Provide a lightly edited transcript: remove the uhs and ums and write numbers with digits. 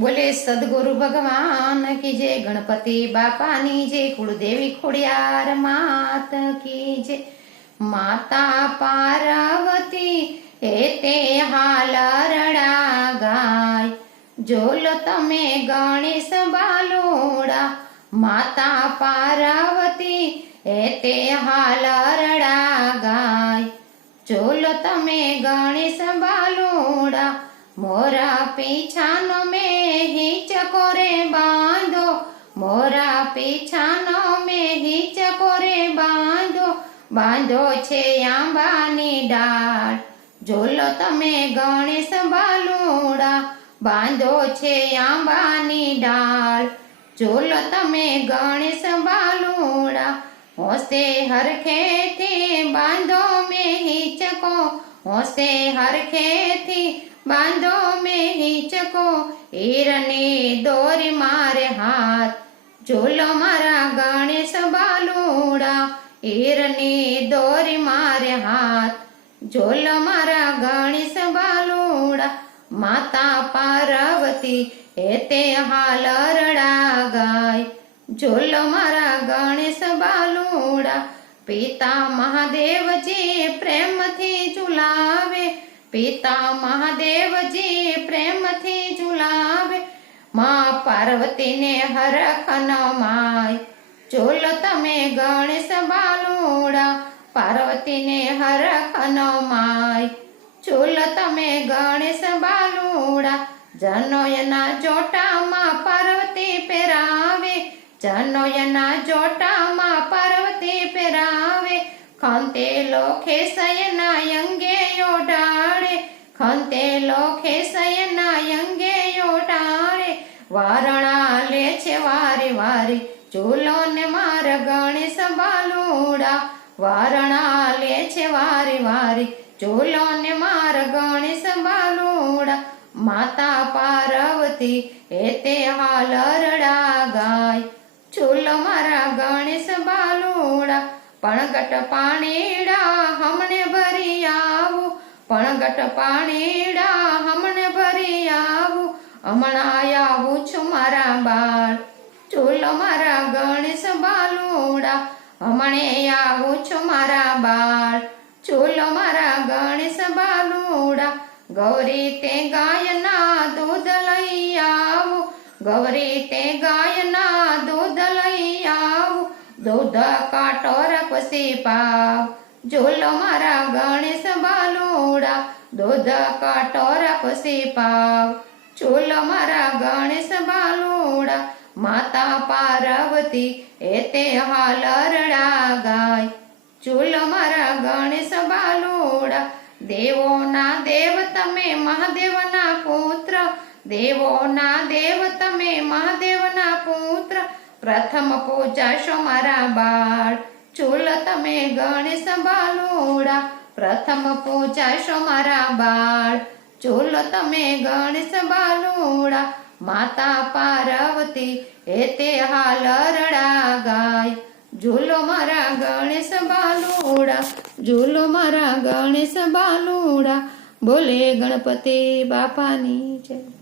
बोले सदगुरु भगवान की जय, गणपति बापानी जय, कुलदेवी खोड़ियार मात की जय। माता पार्वती ते हाल रड़ा गाय, जोलो तमे गणेश बालोड़ा। माता पार्वती ते हाल रड़ा गाय, जोलो तमे गणेश बालोड़ा। मोरा पीछानो में ही चकोरे बांधो, मोरा पीछानो में ही चकोरे बांधो। बांधो छे आंबानी डाळ, जोलो तमे गणेश बालोड़ा। बांधो छे आंबानी डाळ, जोलो तमे गणेश बालोड़ा। होसे हरखेथी बांधो में ही चको, होसे हरखेथी बांधो में ही चको। ईरनी दोरी मारे हाथ, झूलो मारा गणेश बालोड़ा। ईरनी दोरी मारे हाथ, झूलो मारा गणेश बालोड़ा। माता पार्वती ते हाल रड़ा गाय, झूलो मारा गणेश बालोड़ा। पिता महादेव जी प्रेम थी झुलावे, पिता महादेव जी प्रेम थी झुलावे। मां पार्वती ने हरखन माय, झूलो तमे गणेश बालोड़ा। पार्वती ने हरखन माय, झूलो तमे गणेश बालोड़ा। जनोयना जोटा मां पार्वती पेरावे, जनोयना जोटा मां पार्वती पेरावे। खंते लोखे सयना अंगे ओढ़ाड़े, खंते लोखे सयना अंगे ओढ़ाड़े। वारणा ले छे वारी वारी, झूलो ने मार गणेश बालोड़ा। वारणा ले छे वारी वारी, झूलो ने मार गणेश बालोड़ा। माता पार्वती ते हाल रड़ा गाय, झूलो मारा गणेश बालोड़ा। पणगट पाणीड़ा हमने भरी आवू, पणगट पाणीड़ा हमने भरी आवू। हमणा आवू छू मारा बाळ, झूलो मारा गणेश बालोड़ा। हमणे आवू छू मारा बाळ, झूलो मारा गणेश बालोड़ा। गौरी ते गायना दूध लई आवू, गौरी ते गायना दूध लई आवू। दूध काटोर पसी पाव, झूलो मारा गणेश बालोड़ा। दूध काटोर पसी पाव, झूलो मारा गणेश बालोड़ा। माता पार्वती ते हाल रड़ा गाय, झूलो मारा गणेश बालोड़ा। देवो ना देव तमे महादेव ना पुत्र, देवो ना देव तमे महादेव ना पुत्र। प्रथम पूजा शो मारा बाळ, झूलो तमे गणेश बालोड़ा। प्रथम पूजा शो मारा बाळ, झूलो तमे गणेश बालोड़ा। माता पार्वती ते हाल रड़ा गाय, झूलो मारा गणेश बालोड़ा। झूलो मारा गणेश बालोड़ा। बोले गणपति बापानी जय।